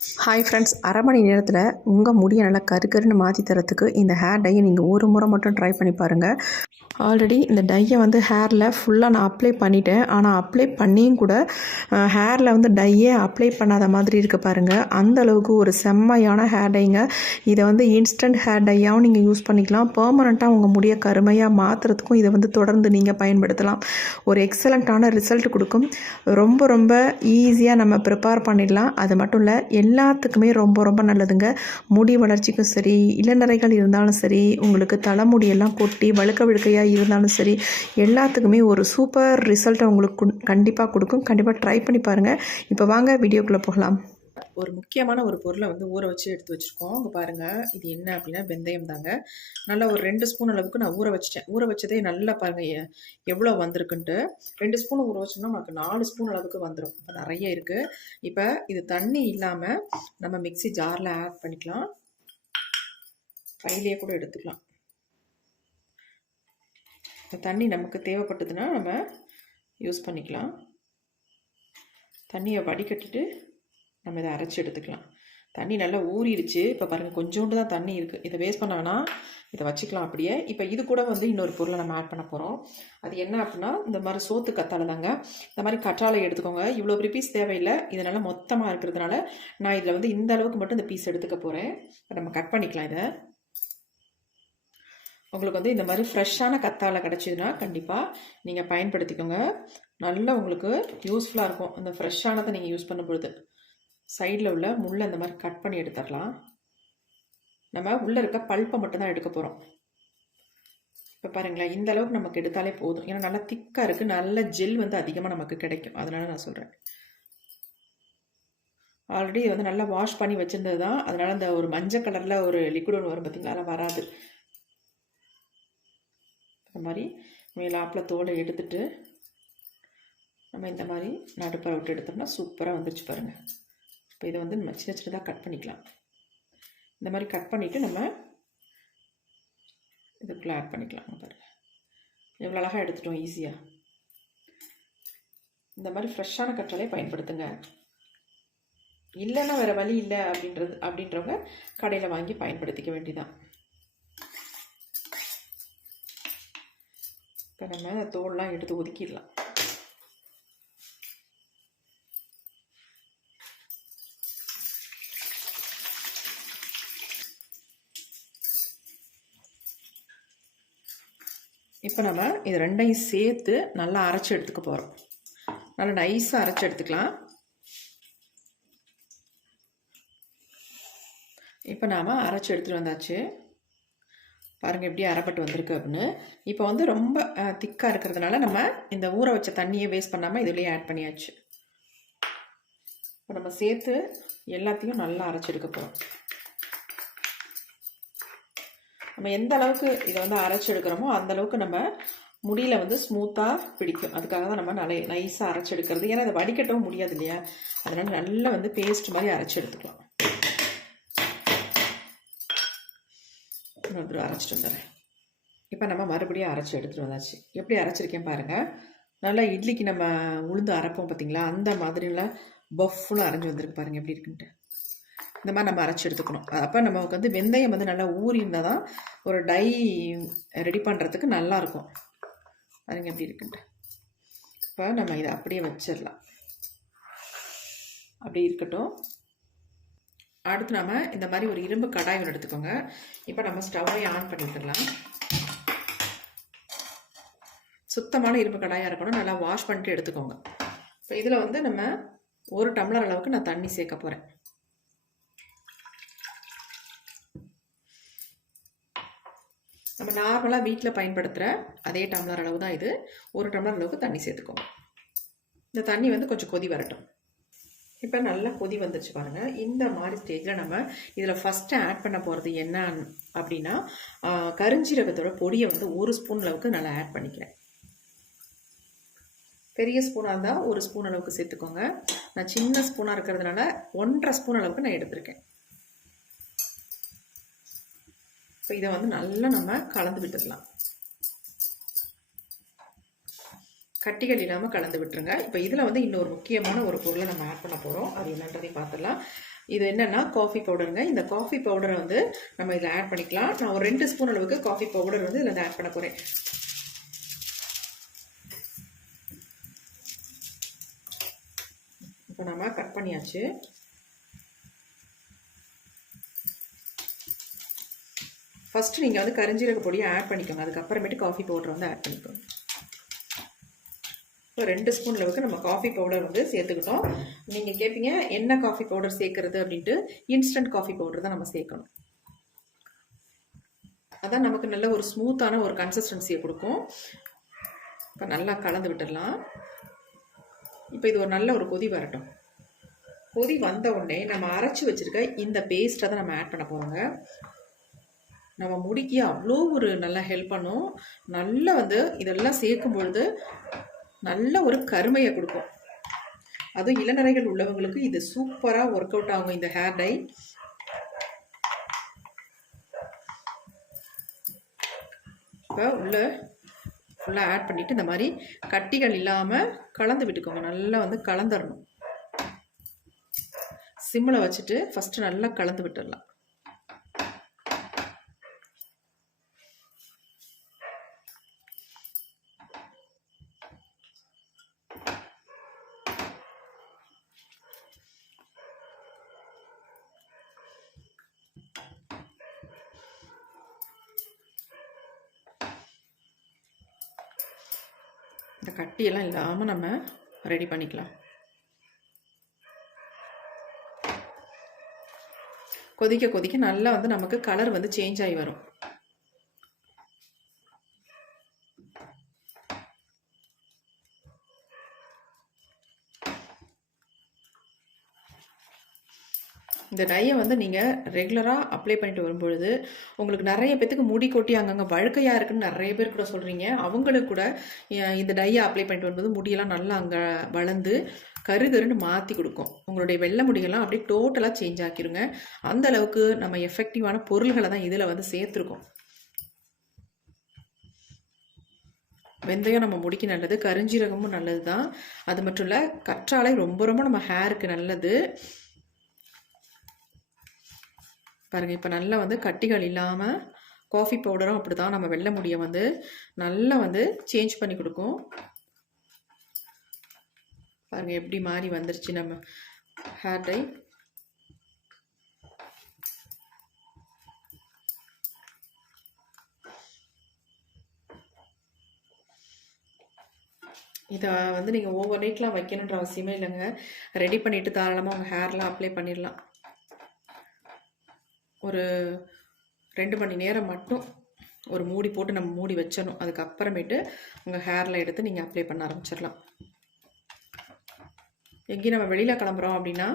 Hi friends, அரை மணி நேரத்தில் உங்கள் முடியை நல்லா கருக்கருன்னு மாற்றி தரத்துக்கு இந்த ஹேர் டையை நீங்கள் ஒரு முறை மட்டும் ட்ரை பண்ணி பாருங்கள். ஆல்ரெடி இந்த டையை வந்து ஹேரில் ஃபுல்லாக நான் அப்ளை பண்ணிட்டேன். ஆனால் அப்ளை பண்ணியும் கூட ஹேரில் வந்து டையே அப்ளை பண்ணாத மாதிரி இருக்க பாருங்கள். அந்தளவுக்கு ஒரு செம்மையான ஹேர் டைங்க. இதை வந்து இன்ஸ்டன்ட் ஹேர் டையாகவும் நீங்கள் யூஸ் பண்ணிக்கலாம். பெர்மனண்ட்டாக உங்கள் முடியை கருமையாக மாற்றுறதுக்கும் இதை வந்து தொடர்ந்து நீங்கள் பயன்படுத்தலாம். ஒரு எக்ஸலண்ட்டான ரிசல்ட் கொடுக்கும். ரொம்ப ரொம்ப ஈஸியாக நம்ம ப்ரிப்பேர் பண்ணிடலாம். அது மட்டும் இல்லை, எல்லாத்துக்குமே ரொம்ப ரொம்ப நல்லதுங்க. முடி வளர்ச்சிக்கும் சரி, இளநரைகள் இருந்தாலும் சரி, உங்களுக்கு தலைமுடியெல்லாம் கொட்டி வழுக்க விழுக்கையாக இருந்தாலும் சரி, எல்லாத்துக்குமே ஒரு சூப்பர் ரிசல்ட்டை உங்களுக்கு கண்டிப்பாக கொடுக்கும். கண்டிப்பாக ட்ரை பண்ணி பாருங்கள். இப்போ வாங்க வீடியோக்குள்ளே போகலாம். ஒரு முக்கியமான ஒரு பொருளை வந்து ஊற வச்சு எடுத்து வச்சுருக்கோம். இங்கே பாருங்கள், இது என்ன அப்படின்னா வெந்தயம் தாங்க. நல்லா ஒரு 2 ஸ்பூன் அளவுக்கு நான் ஊற வச்சிட்டேன். ஊற வச்சதே நல்லா பாருங்கள் எவ்வளோ வந்திருக்குன்ட்டு. 2 ஸ்பூன் ஊற வச்சோம்னா நமக்கு 4 ஸ்பூன் அளவுக்கு வந்துடும். இப்போ நிறைய இருக்குது. இப்போ இது தண்ணி இல்லாமல் நம்ம மிக்ஸி ஜாரில் ஆட் பண்ணிக்கலாம். கையிலேயே கூட எடுத்துக்கலாம். இப்போ தண்ணி நமக்கு தேவைப்பட்டதுன்னா நம்ம யூஸ் பண்ணிக்கலாம். தண்ணியை வடிகட்டிட்டு நம்ம இதை அரைச்சி எடுத்துக்கலாம். தண்ணி நல்லா ஊறிடுச்சு. இப்போ பாருங்கள், கொஞ்சோண்டு தான் தண்ணி இருக்குது. இதை வேஸ்ட் பண்ண வேணாம், இதை வச்சுக்கலாம் அப்படியே. இப்போ இது கூட வந்து இன்னொரு பொருளை நம்ம ஆட் பண்ண போகிறோம். அது என்ன அப்படின்னா, இந்த மாதிரி சோத்து கத்தாழை தாங்க. இந்த மாதிரி கற்றாழை எடுத்துக்கோங்க. இவ்வளோ பெரிய பீஸ் தேவையில்லை. இதனால் மொத்தமாக இருக்கிறதுனால நான் இதில் வந்து இந்த அளவுக்கு மட்டும் இந்த பீஸ் எடுத்துக்க போகிறேன். இப்போ நம்ம கட் பண்ணிக்கலாம். இதை உங்களுக்கு வந்து இந்த மாதிரி ஃப்ரெஷ்ஷான கத்தாழை கிடச்சிதுன்னா கண்டிப்பாக நீங்கள் பயன்படுத்திக்கோங்க. நல்லா உங்களுக்கு யூஸ்ஃபுல்லாக இருக்கும். அந்த ஃப்ரெஷ்ஷானதை நீங்கள் யூஸ் பண்ணும் பொழுது சைடில் உள்ள முள்ளை இந்த மாதிரி கட் பண்ணி எடுத்துடலாம். நம்ம உள்ளே இருக்க பல்ப்பை மட்டும்தான் எடுக்க போகிறோம். இப்போ பாருங்களேன், இந்த அளவுக்கு நமக்கு எடுத்தாலே போதும். ஏன்னா நல்லா திக்காக இருக்குது. நல்ல ஜெல் வந்து அதிகமாக நமக்கு கிடைக்கும். அதனால நான் சொல்கிறேன். ஆல்ரெடி இது வந்து நல்லா வாஷ் பண்ணி வச்சுருந்தது தான். அதனால் அந்த ஒரு மஞ்சள் கலரில் ஒரு லிக்விட் ஒன்று வரும் பார்த்திங்களா, அதெல்லாம் வராது. இந்த மாதிரி மேலாப்பில் தோலை எடுத்துட்டு நம்ம இந்த மாதிரி நடுப்பை விட்டு எடுத்தோம்னா சூப்பராக வந்துருச்சு பாருங்கள். இப்போ இதை வந்து நம்ம சின்ன சின்னதாக கட் பண்ணிக்கலாம். இந்த மாதிரி கட் பண்ணிவிட்டு நம்ம இதுக்குள்ளே ஆட் பண்ணிக்கலாம். பாருங்கள், எவ்வளோ அழகாக எடுத்துட்டோம் ஈஸியாக. இந்த மாதிரி ஃப்ரெஷ்ஷான கற்றாழையை பயன்படுத்துங்க. இல்லைன்னா வேறு வழி இல்லை அப்படின்றவங்க கடையில் வாங்கி பயன்படுத்திக்க வேண்டியதான். இப்போ நம்ம தோல்லாம் எடுத்து ஒதுக்கிடலாம். இப்போ நம்ம இது ரெண்டையும் சேர்த்து நல்லா அரைச்சி எடுத்துக்க போகிறோம். நல்லா நைஸாக அரைச்சி எடுத்துக்கலாம். இப்போ நாம் அரைச்சி எடுத்துகிட்டு வந்தாச்சு. பாருங்கள் எப்படி அரைப்பட்டு வந்திருக்கு அப்படின்னு. இப்போ வந்து ரொம்ப திக்காக இருக்கிறதுனால நம்ம இந்த ஊற வச்ச தண்ணியை வேஸ்ட் பண்ணாமல் இதுலேயே ஆட் பண்ணியாச்சு. இப்போ நம்ம சேர்த்து எல்லாத்தையும் நல்லா அரைச்சி எடுக்க போகிறோம். நம்ம எந்த அளவுக்கு இதை வந்து அரைச்சி எடுக்கிறோமோ அந்த அளவுக்கு நம்ம முடியில் வந்து ஸ்மூத்தாக பிடிக்கும். அதுக்காக தான் நம்ம நல்லா நைஸாக அரைச்சி எடுக்கிறது. ஏன்னா இதை வடிகட்டவும் முடியாது இல்லையா, அதனால் நல்லா வந்து பேஸ்ட் மாதிரி அரைச்சி எடுத்துக்கலாம். இன்னொரு அரைச்சிட்டு வந்துடுறேன். இப்போ நம்ம மறுபடியும் அரைச்சி எடுத்துகிட்டு வந்தாச்சு. எப்படி அரைச்சிருக்கேன் பாருங்கள். நல்லா இட்லிக்கு நம்ம உளுந்து அரைப்போம் பார்த்திங்களா, அந்த மாதிரிலாம் பஃப்னு அரைஞ்சி வந்திருக்கு பாருங்கள் எப்படி இருக்குன்ட்டு. இந்த மாதிரி நம்ம அரைச்சி எடுத்துக்கணும். அப்போ நமக்கு வந்து வெந்தயம் வந்து நல்லா ஊறி இருந்தால் தான் ஒரு டை ரெடி பண்ணுறதுக்கு நல்லாயிருக்கும். பாருங்க எப்படி இருக்குன்ட்டு. இப்போ நம்ம இதை அப்படியே வச்சிடலாம். அப்படி இருக்கட்டும். அடுத்து நம்ம இந்த மாதிரி ஒரு இரும்பு கடாய் ஒன்று எடுத்துக்கோங்க. இப்போ நம்ம ஸ்டவ்வை ஆன் பண்ணிக்கலாம். சுத்தமான இரும்பு கடாயாக இருக்கணும். நல்லா வாஷ் பண்ணிட்டு எடுத்துக்கோங்க. இப்போ இதில் வந்து நம்ம 1 டம்ளர் அளவுக்கு நான் தண்ணி சேர்க்க போகிறேன். நம்ம நார்மலாக வீட்டில் பயன்படுத்துகிற அதே டம்ளர் அளவு தான் இது. 1 டம்ளர் அளவுக்கு தண்ணி சேர்த்துக்கோங்க. இந்த தண்ணி வந்து கொஞ்சம் கொதி வரட்டும். இப்போ நல்லா கொதி வந்துருச்சு பாருங்கள். இந்த மாதிரி ஸ்டேஜில் நம்ம இதில் ஃபஸ்ட்டு ஆட் பண்ண போகிறது என்ன அப்படின்னா, கருஞ்சீரகத்தோட பொடியை வந்து 1 ஸ்பூன் அளவுக்கு நல்லா ஆட் பண்ணிக்கிறேன். பெரிய ஸ்பூனாக இருந்தால் 1 ஸ்பூன் அளவுக்கு சேர்த்துக்கோங்க. நான் சின்ன ஸ்பூனாக இருக்கிறதுனால 1.5 ஸ்பூன் அளவுக்கு நான் எடுத்திருக்கேன். இப்போ இதை வந்து நல்லா நம்ம கலந்து விட்டுடலாம். கட்டிகள் இல்லாமல் கலந்து விட்டுருங்க. இப்போ இதில் வந்து இன்னொரு முக்கியமான ஒரு பொருளை நம்ம ஆட் பண்ண போகிறோம். அது என்னன்றதையும் பார்த்துடலாம். இது என்னென்னா காஃபி பவுடருங்க. இந்த காஃபி பவுடரை வந்து நம்ம இதில் ஆட் பண்ணிக்கலாம். நான் ஒரு 2 ஸ்பூன் அளவுக்கு காஃபி பவுடர் வந்து இதில் ஆட் பண்ண போகிறேன். இப்போ நம்ம கட் பண்ணியாச்சு. ஃபஸ்ட்டு நீங்கள் வந்து கரிஞ்சீரக பொடியை ஆட் பண்ணிக்கோங்க. அதுக்கப்புறமேட்டு காஃபி பவுடர் வந்து ஆட் பண்ணிக்கோங்க. இப்போ 2 ஸ்பூன் அளவுக்கு நம்ம காஃபி பவுடர் வந்து சேர்த்துக்கிட்டோம். நீங்கள் கேட்பீங்க என்ன காஃபி பவுடர் சேர்க்கறது அப்படின்ட்டு. இன்ஸ்டன்ட் காஃபி பவுடர் தான் நம்ம சேர்க்கணும். அதான் நமக்கு நல்ல ஒரு ஸ்மூத்தான ஒரு கன்சிஸ்டன்சியை கொடுக்கும். இப்போ நல்லா கலந்து விட்டுடலாம். இப்போ இது ஒரு நல்ல ஒரு கொதி வரட்டும். கொதி வந்த உடனே நம்ம அரைச்சி வச்சுருக்க இந்த பேஸ்ட்டை தான் நம்ம ஆட் பண்ண போகிறோங்க. நம்ம முடிக்கு அவ்வளோ ஒரு நல்லா ஹெல்ப் பண்ணும். நல்லா வந்து இதெல்லாம் சேர்க்கும் பொழுது நல்ல ஒரு கருமையை கொடுக்கும். அதுவும் இளநரைகள் உள்ளவங்களுக்கு இது சூப்பராக ஒர்க் அவுட் ஆகும் இந்த ஹேர் டை. இப்போ உள்ள ஃபுல்லாக ஆட் பண்ணிவிட்டு இந்த மாதிரி கட்டிகள் இல்லாமல் கலந்து விட்டுக்கோங்க. நல்லா வந்து கலந்துடணும். சிம்மில் வச்சுட்டு ஃபஸ்ட்டு நல்லா கலந்து விட்டுடலாம். இந்த கட்டியெல்லாம் இல்லாமல் நம்ம ரெடி பண்ணிக்கலாம். கொதிக்க கொதிக்க நல்லா வந்து நமக்கு கலர் வந்து சேஞ்ச் ஆகி வரும். இந்த டையை வந்து நீங்கள் ரெகுலராக அப்ளை பண்ணிட்டு வரும்பொழுது உங்களுக்கு நிறைய பேத்துக்கு முடி கொட்டி அங்கங்கே வழுக்கையாக இருக்குன்னு நிறைய பேர் கூட சொல்கிறீங்க. அவங்களுக்கு கூட இந்த டையை அப்ளை பண்ணிட்டு வரும்போது முடியெல்லாம் நல்லா அங்கே வளர்ந்து கருகருன்னு மாற்றி கொடுக்கும். உங்களுடைய வெள்ளை முடியெல்லாம் அப்படியே டோட்டலாக சேஞ்ச் ஆக்கிடுங்க. அந்த அளவுக்கு நம்ம எஃபெக்டிவான பொருள்களை தான் இதில் வந்து சேர்த்துருக்கோம். வெந்தயம் நம்ம முடிக்கு நல்லது, கருஞ்சீரகமும் நல்லது தான். அது மட்டும் இல்லை, கற்றாழை ரொம்ப ரொம்ப நம்ம ஹேருக்கு நல்லது. பாருங்கள், இப்போ நல்லா வந்து கட்டிகள் இல்லாமல் காஃபி பவுடரும் அப்படி தான் நம்ம வெள்ளை முடியை வந்து நல்லா வந்து சேஞ்ச் பண்ணி கொடுக்கும். பாருங்கள் எப்படி மாறி வந்துருச்சு நம்ம ஹேர் டை. இதை வந்து நீங்கள் ஓவர் நைட்லாம் வைக்கணுன்ற அவசியமே இல்லைங்க. ரெடி பண்ணிவிட்டு தாராளமாக உங்கள் ஹேர்லாம் அப்ளை பண்ணிடலாம். ஒரு 2 மணி நேரம் மட்டும் ஒரு மூடி போட்டு நம்ம மூடி வச்சிடணும். அதுக்கப்புறமேட்டு உங்கள் ஹேரில் எடுத்து நீங்கள் அப்ளை பண்ண ஆரம்பிச்சிடலாம். எங்கேயும் நம்ம வெளியில் கிளம்புறோம் அப்படின்னா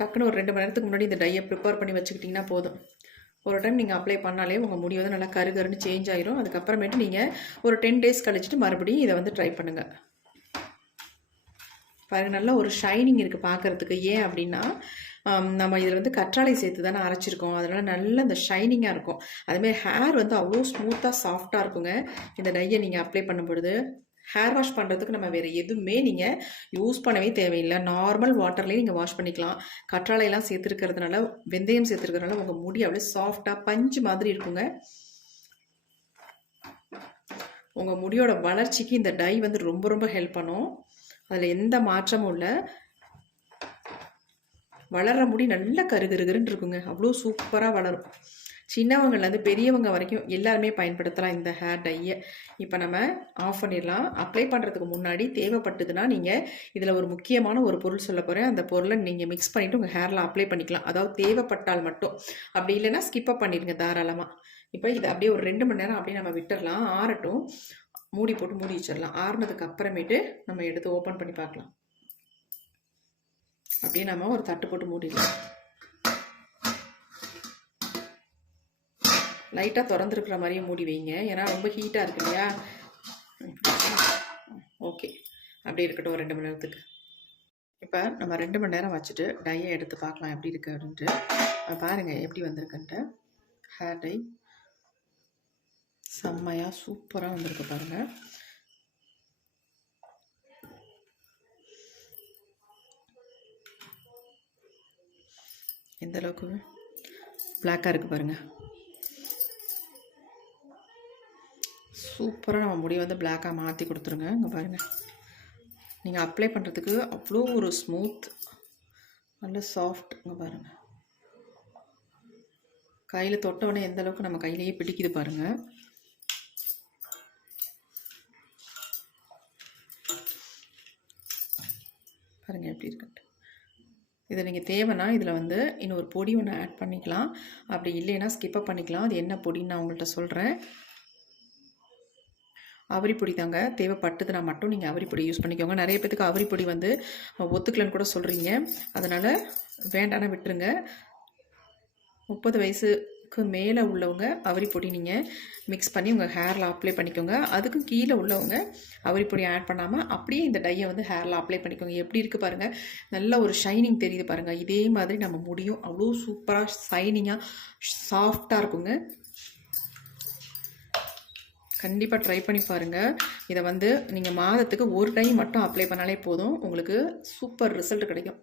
டக்குன்னு ஒரு 2 மணி நேரத்துக்கு முன்னாடி இந்த டையை ப்ரிப்பேர் பண்ணி வச்சுக்கிட்டிங்கன்னா போதும். ஒரு டைம் நீங்கள் அப்ளை பண்ணாலே உங்கள் முடி வந்து நல்லா கருகருன்னு சேஞ்ச் ஆயிரும். அதுக்கப்புறமேட்டு நீங்கள் ஒரு 10 டேஸ் கழிச்சிட்டு மறுபடியும் இதை வந்து ட்ரை பண்ணுங்கள். பாருங்கள், நல்லா ஒரு ஷைனிங் இருக்குது பார்க்குறதுக்கு. ஏன் அப்படின்னா நம்ம இதில் வந்து கற்றாழை சேர்த்து தானே அரைச்சிருக்கோம். அதனால் நல்ல இந்த ஷைனிங்காக இருக்கும். அதுமாதிரி ஹேர் வந்து அவ்வளோ ஸ்மூத்தாக சாஃப்டாக இருக்குங்க. இந்த டையை நீங்கள் அப்ளை பண்ணும்பொழுது ஹேர் வாஷ் பண்ணுறதுக்கு நம்ம வேறு எதுவுமே நீங்கள் யூஸ் பண்ணவே தேவையில்லை. நார்மல் வாட்டர்லேயே நீங்கள் வாஷ் பண்ணிக்கலாம். கற்றாழையெல்லாம் சேர்த்துருக்கிறதுனால, வெந்தயம் சேர்த்துருக்கிறதுனால உங்கள் முடி அப்படியே சாஃப்டாக பஞ்சு மாதிரி இருக்குங்க. உங்கள் முடியோட வளர்ச்சிக்கு இந்த டை வந்து ரொம்ப ரொம்ப ஹெல்ப் பண்ணும். அதில் எந்த மாற்றமும் இல்லை. வளர்கிற முடி நல்லா கருகருகருன்னு இருக்குங்க. அவ்வளோ சூப்பராக வளரும். சின்னவங்கலேருந்து பெரியவங்க வரைக்கும் எல்லாருமே பயன்படுத்தலாம் இந்த ஹேர் டையை. இப்போ நம்ம ஆஃப் பண்ணிடலாம். அப்ளை பண்ணுறதுக்கு முன்னாடி தேவைப்பட்டதுன்னா நீங்கள் இதில் ஒரு முக்கியமான ஒரு பொருள் சொல்ல போகிறேன். அந்த பொருளை நீங்கள் மிக்ஸ் பண்ணிவிட்டு உங்கள் ஹேரில் அப்ளை பண்ணிக்கலாம். அதாவது தேவைப்பட்டால் மட்டும். அப்படி இல்லைன்னா ஸ்கிப்பப் பண்ணிடுங்க தாராளமாக. இப்போ இதை அப்படியே ஒரு 2 மணி நேரம் அப்படியே நம்ம விட்டுடலாம். ஆறட்டும். மூடி போட்டு மூடி வச்சிடலாம். ஆறுனதுக்கு அப்புறமேட்டு நம்ம எடுத்து ஓப்பன் பண்ணி பார்க்கலாம். அப்படியே நம்ம ஒரு தட்டு போட்டு மூடிடலாம். லைட்டாக திறந்துருக்கிற மாதிரியே மூடி வைங்க. ஏன்னா ரொம்ப ஹீட்டாக இருக்கு இல்லையா. ஓகே, அப்படியே இருக்கட்டும் ஒரு 2 மணி நேரத்துக்கு. இப்போ நம்ம 2 மணி நேரம் வச்சுட்டு டையை எடுத்து பார்க்கலாம் எப்படி இருக்குது அப்படின்ட்டு. பாருங்கள் எப்படி வந்திருக்குன்ட்டு. ஹேர் டை செம்மையாக சூப்பராக வந்திருக்கு பாருங்கள். எந்த அளவுக்கு பிளாக்காக இருக்குது பாருங்கள். சூப்பராக நம்ம முடி வந்து பிளாக்காக மாற்றி கொடுத்துருங்க. இங்கே பாருங்கள், நீங்கள் அப்ளை பண்ணுறதுக்கு அவ்வளோ ஒரு ஸ்மூத், நல்ல சாஃப்ட். இங்கே பாருங்கள், கையில் தொட்டவுடனே எந்த அளவுக்கு நம்ம கையிலேயே பிடிக்குது பாருங்கள். பாருங்கள் எப்படி இருக்குன்ட்டு. இதை நீங்கள் தேவைன்னா இதில் வந்து இன்னொரு பொடி ஒன்று ஆட் பண்ணிக்கலாம், அப்படி இல்லைன்னா ஸ்கிப்பப் பண்ணிக்கலாம். அது என்ன பொடின்னு நான் உங்கள்கிட்ட சொல்கிறேன். அவரி பொடி தாங்க, தேவைப்பட்டதுனா மட்டும் நீங்கள் அவரி பொடி யூஸ் பண்ணிக்கோங்க. நிறைய பேத்துக்கு அவரி பொடி வந்து ஒத்துக்கலன்னு கூட சொல்கிறீங்க, அதனால் வேண்டான விட்டுருங்க. 30 வயசுக்கு மேலே உள்ளவங்க அவரி பொடி நீங்கள் மிக்ஸ் பண்ணி உங்கள் ஹேரில் அப்ளை பண்ணிக்கோங்க. அதுக்கு கீழே உள்ளவங்க அவரி பொடி ஆட் பண்ணாமல் அப்படியே இந்த டையை வந்து ஹேரில் அப்ளை பண்ணிக்கோங்க. எப்படி இருக்குது பாருங்கள், நல்ல ஒரு ஷைனிங் தெரியுது பாருங்கள். இதே மாதிரி நம்ம முடியும் அவ்வளோ சூப்பராக ஷைனிங்காக சாஃப்டாக இருக்குங்க. கண்டிப்பாக ட்ரை பண்ணி பாருங்கள். இதை வந்து நீங்கள் மாதத்துக்கு ஒரு டைம் மட்டும் அப்ளை பண்ணாலே போதும், உங்களுக்கு சூப்பர் ரிசல்ட் கிடைக்கும்.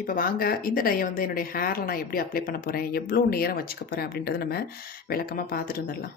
இப்போ வாங்க, இந்த டையை வந்து என்னுடைய ஹேரில் நான் எப்படி அப்ளை பண்ண போகிறேன், எவ்வளோ நேரம் வச்சுக்க போகிறேன் அப்படின்றத நம்ம விளக்கமாக பார்த்துட்டு வந்துடலாம்.